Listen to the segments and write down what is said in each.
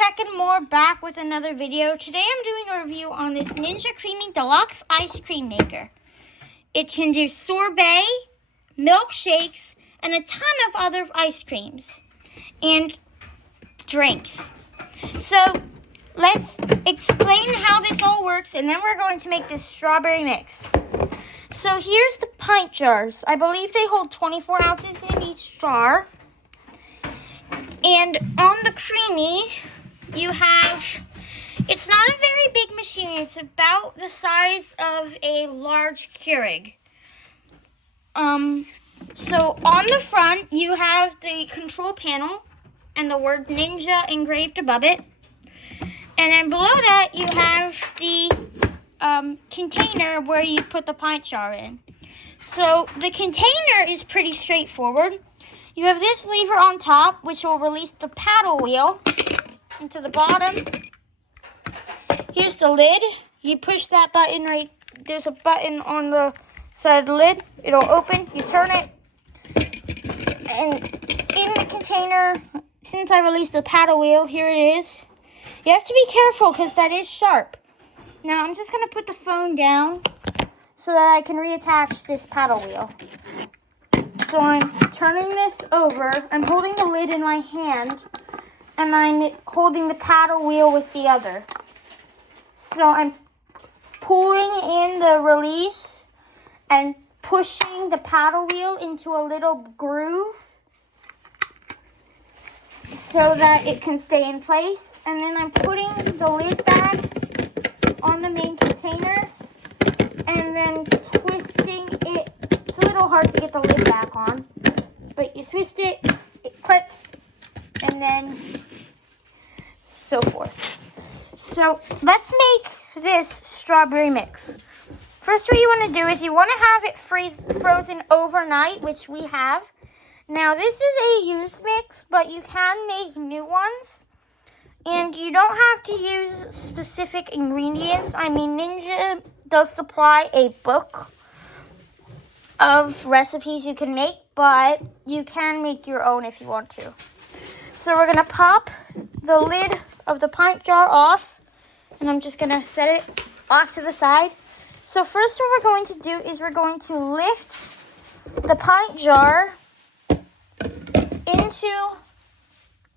Tech and More back with another video. Today I'm doing a review on this Ninja Creamy Deluxe Ice Cream Maker. It can do sorbet, milkshakes, and a ton of other ice creams and drinks. So let's explain how this all works, and then we're going to make this strawberry mix. So here's the pint jars. I believe they hold 24 ounces in each jar. And on the Creamy, you have, it's not a very big machine. It's about the size of a large Keurig. So on the front, you have the control panel and the word Ninja engraved above it. And then below that, you have the container where you put the pint jar in. So the container is pretty straightforward. You have this lever on top, which will release the paddle wheel into the bottom. Here's the lid. You push that button right, there's a button on the side of the lid. It'll open, you turn it. And in the container, since I released the paddle wheel, here it is. You have to be careful because that is sharp. Now I'm just going to put the phone down so that I can reattach this paddle wheel. So I'm turning this over. I'm holding the lid in my hand, and I'm holding the paddle wheel with the other. So I'm pulling in the release and pushing the paddle wheel into a little groove so that it can stay in place. And then I'm putting the lid back on the main container and then twisting it. It's a little hard to get the lid back on, but you twist it, it clips, and then so forth. So let's make this strawberry mix. First, what you want to do is you want to have it frozen overnight, which we have. Now, this is a used mix, but you can make new ones. And you don't have to use specific ingredients. I mean, Ninja does supply a book of recipes you can make, but you can make your own if you want to. So we're going to pop the lid of the pint jar off, and I'm just going to set it off to the side. So first what we're going to do is we're going to lift the pint jar into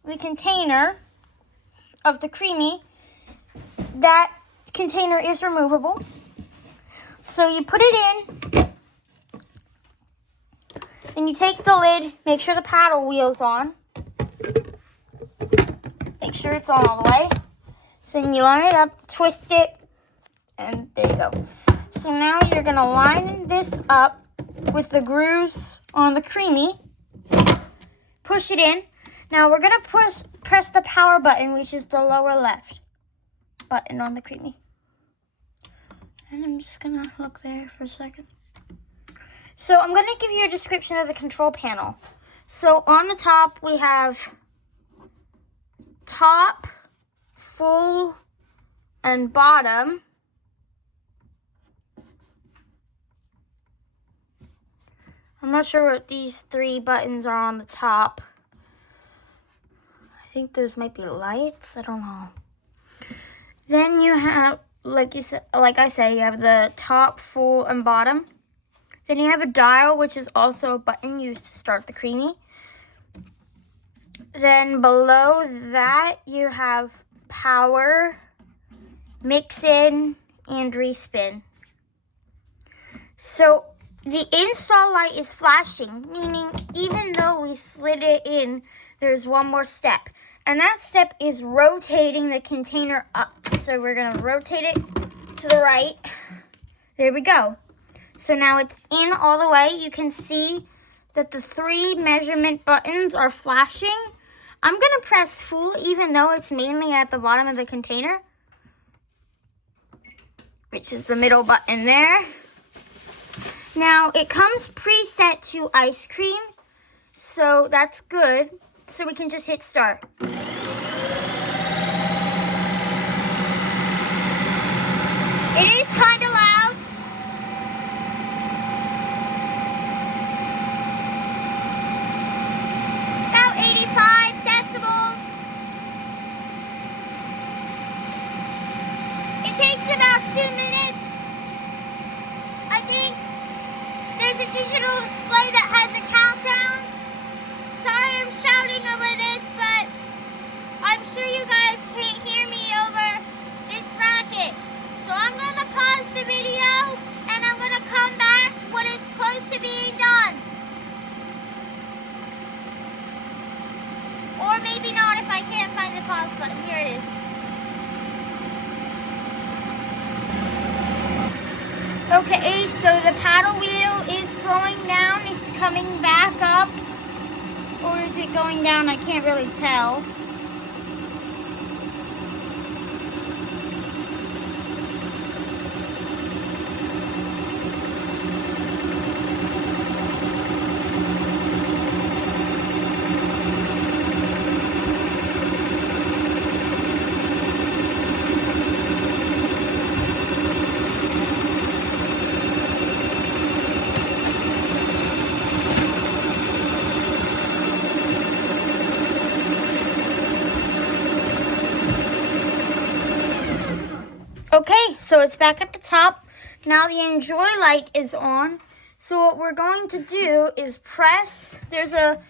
the container of the Creamy. That container is removable. So you put it in, and you take the lid, make sure the paddle wheel's on. Make sure it's on all the way. So then you line it up, twist it, and there you go. So now you're going to line this up with the grooves on the Creamy. Push it in. Now we're going to press the power button, which is the lower left button on the Creamy. And I'm just going to look there for a second. So I'm going to give you a description of the control panel. So on the top, we have top, full, and bottom. I'm not sure what these three buttons are on the top. I think those might be lights. I don't know. Then you have, like I said, you have the top, full, and bottom. Then you have a dial, which is also a button used to start the Creamy. Then below that, you have power, mix in, and respin. So the install light is flashing, meaning even though we slid it in, there's one more step. And that step is rotating the container up. So we're going to rotate it to the right. There we go. So now it's in all the way. You can see that the three measurement buttons are flashing. I'm going to press full even though it's mainly at the bottom of the container, which is the middle button there. Now, it comes preset to ice cream, so that's good. So we can just hit start. It is kind of loud. About 85 decibels. it takes about 2 minutes. I think there's a digital display that has a countdown. Sorry I'm shouting over this, but I'm sure you guys can't hear me over this racket. So I'm going to pause the video and I'm going to come back when it's close to being done. Or maybe not if I can't find the pause button. Here it is. Okay, so the paddle wheel is slowing down. It's coming back up. Or is it going down? I can't really tell. Okay, so it's back at the top. Now the enjoy light is on. So what we're going to do is press, there's a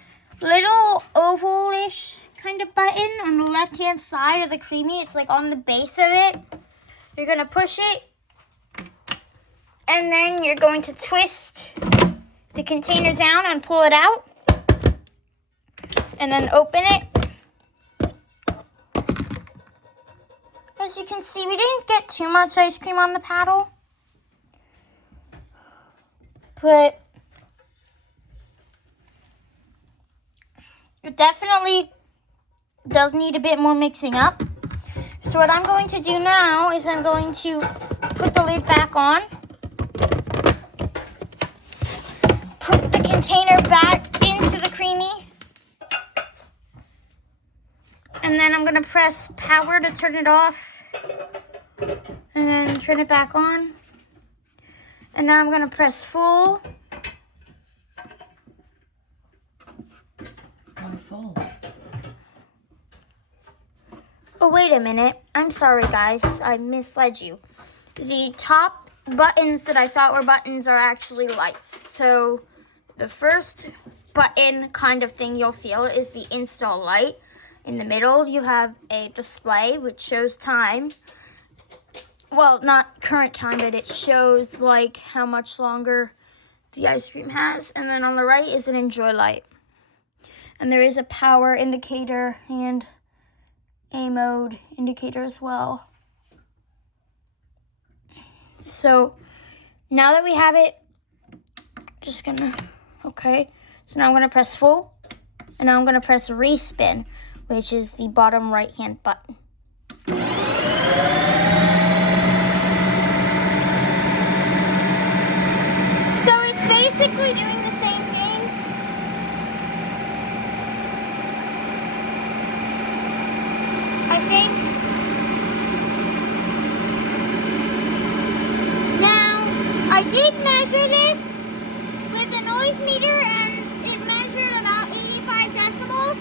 little ovalish kind of button on the left-hand side of the creamy. It's like on the base of it. You're going to push it. And then you're going to twist the container down and pull it out. And then open it. As you can see, we didn't get too much ice cream on the paddle. But it definitely does need a bit more mixing up. So what I'm going to do now is I'm going to put the lid back on. Put the container back into the creamy. And then I'm going to press power to turn it off. And then turn it back on. And now I'm going to press full. On full. Oh, wait a minute. I'm sorry, guys. I misled you. The top buttons that I thought were buttons are actually lights. So the first button kind of thing you'll feel is the install light. In the middle, you have a display which shows time. Well, not current time, but it shows like how much longer the ice cream has. And then on the right is an enjoy light. And there is a power indicator and a mode indicator as well. So now that we have it, just gonna, okay. So now I'm gonna press full, and now I'm gonna press respin, which is the bottom right-hand button. So it's basically doing the same thing. I think. Now, I did measure this with the noise meter and it measured about 85 decibels.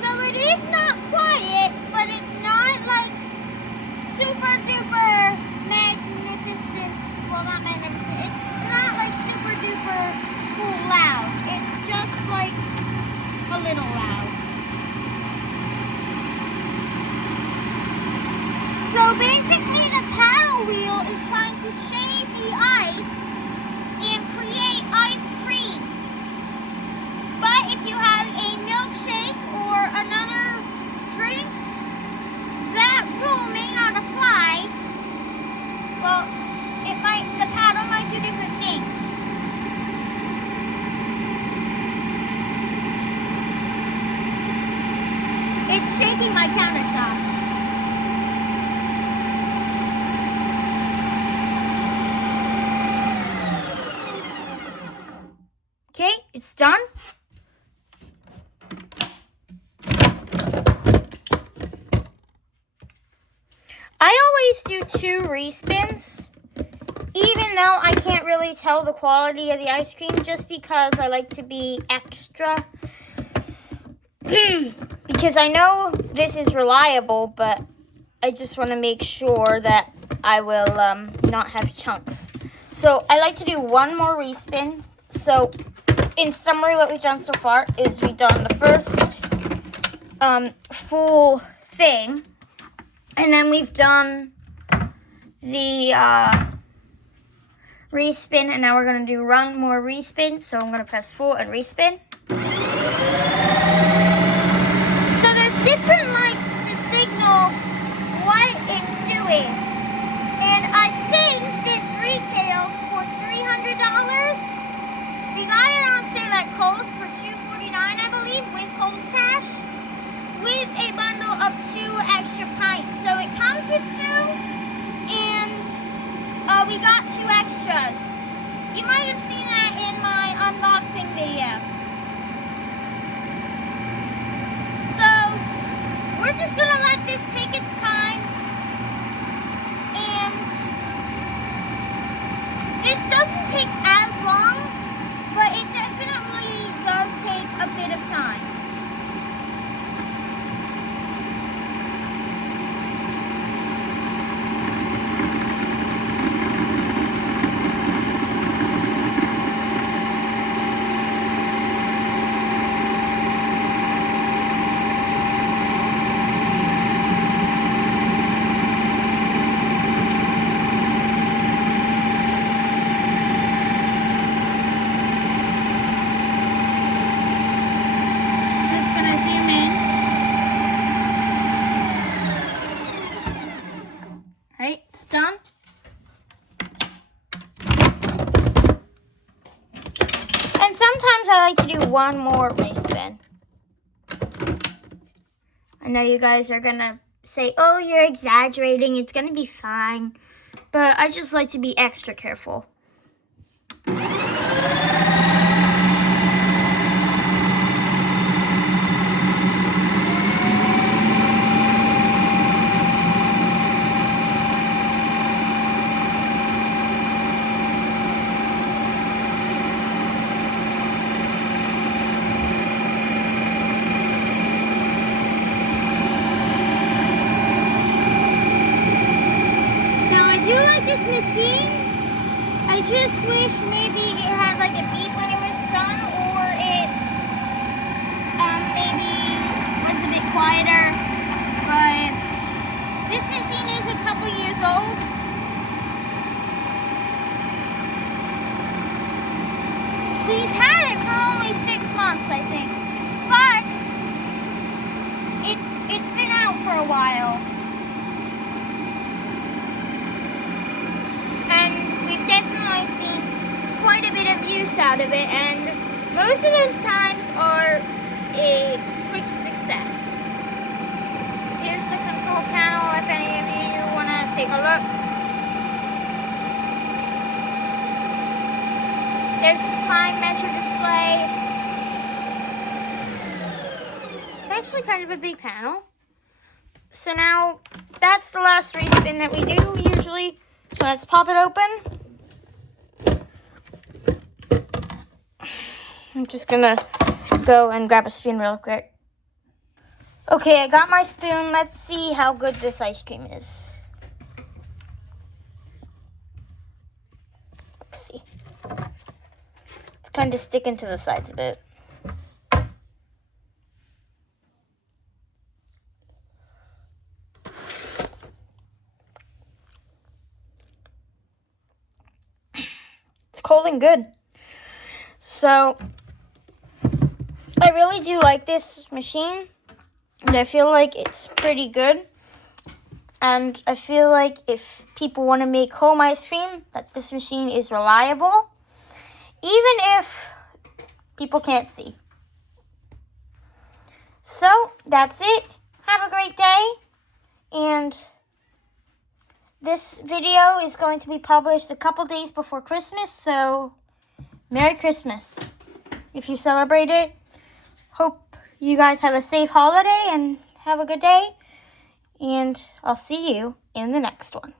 So it is not quiet, but it's not like super duper magnificent. Well, not magnificent. It's not like super duper full loud. It's just like a little loud. So basically the paddle wheel is trying to shave the ice and create ice cream. But if you have a milkshake or another drink, that rule may not apply. Well, the paddle might do different things. It's shaking my countertop. Okay, it's done. I always do 2 respins, even though I can't really tell the quality of the ice cream, just because I like to be extra. Because I know this is reliable, but I just want to make sure that I will not have chunks. So I like to do one more respin. So in summary, what we've done so far is we've done the first full thing, and then we've done the respin, and now we're going to do one more respin. So I'm going to press full and respin. So there's different lights to signal what it's doing. And I think this retails for $300. We got it on sale at Kohl's for $249, I believe, with Kohl's Cash, with a bundle of 2 extra pints. So it comes with 2, and we got 2 extras. You might have seen that in my unboxing video. So we're just gonna let this take its time, and this doesn't take as long, but it definitely does take a bit of time. Right, it's done. And sometimes I like to do one more respin. I know you guys are gonna say, oh, you're exaggerating, it's gonna be fine. But I just like to be extra careful. This machine, I just wish maybe it had like a beep when it was done, or it maybe was a bit quieter. But this machine is a couple years old. We've had it for only 6 months, I think, but it's been out for a while. Definitely seen quite a bit of use out of it, and most of those times are a quick success. Here's the control panel if any of you want to take a look. There's the time measure display. It's actually kind of a big panel. So now that's the last respin that we do usually. So let's pop it open. I'm just gonna go and grab a spoon real quick. Okay, I got my spoon. Let's see how good this ice cream is. Let's see. It's kind of sticking to the sides a bit. It's cold and good. So I really do like this machine, and I feel like it's pretty good. And I feel like if people want to make home ice cream, that this machine is reliable, even if people can't see. So that's it. Have a great day. And this video is going to be published a couple days before Christmas, so Merry Christmas. If you celebrate it, hope you guys have a safe holiday and have a good day. And I'll see you in the next one.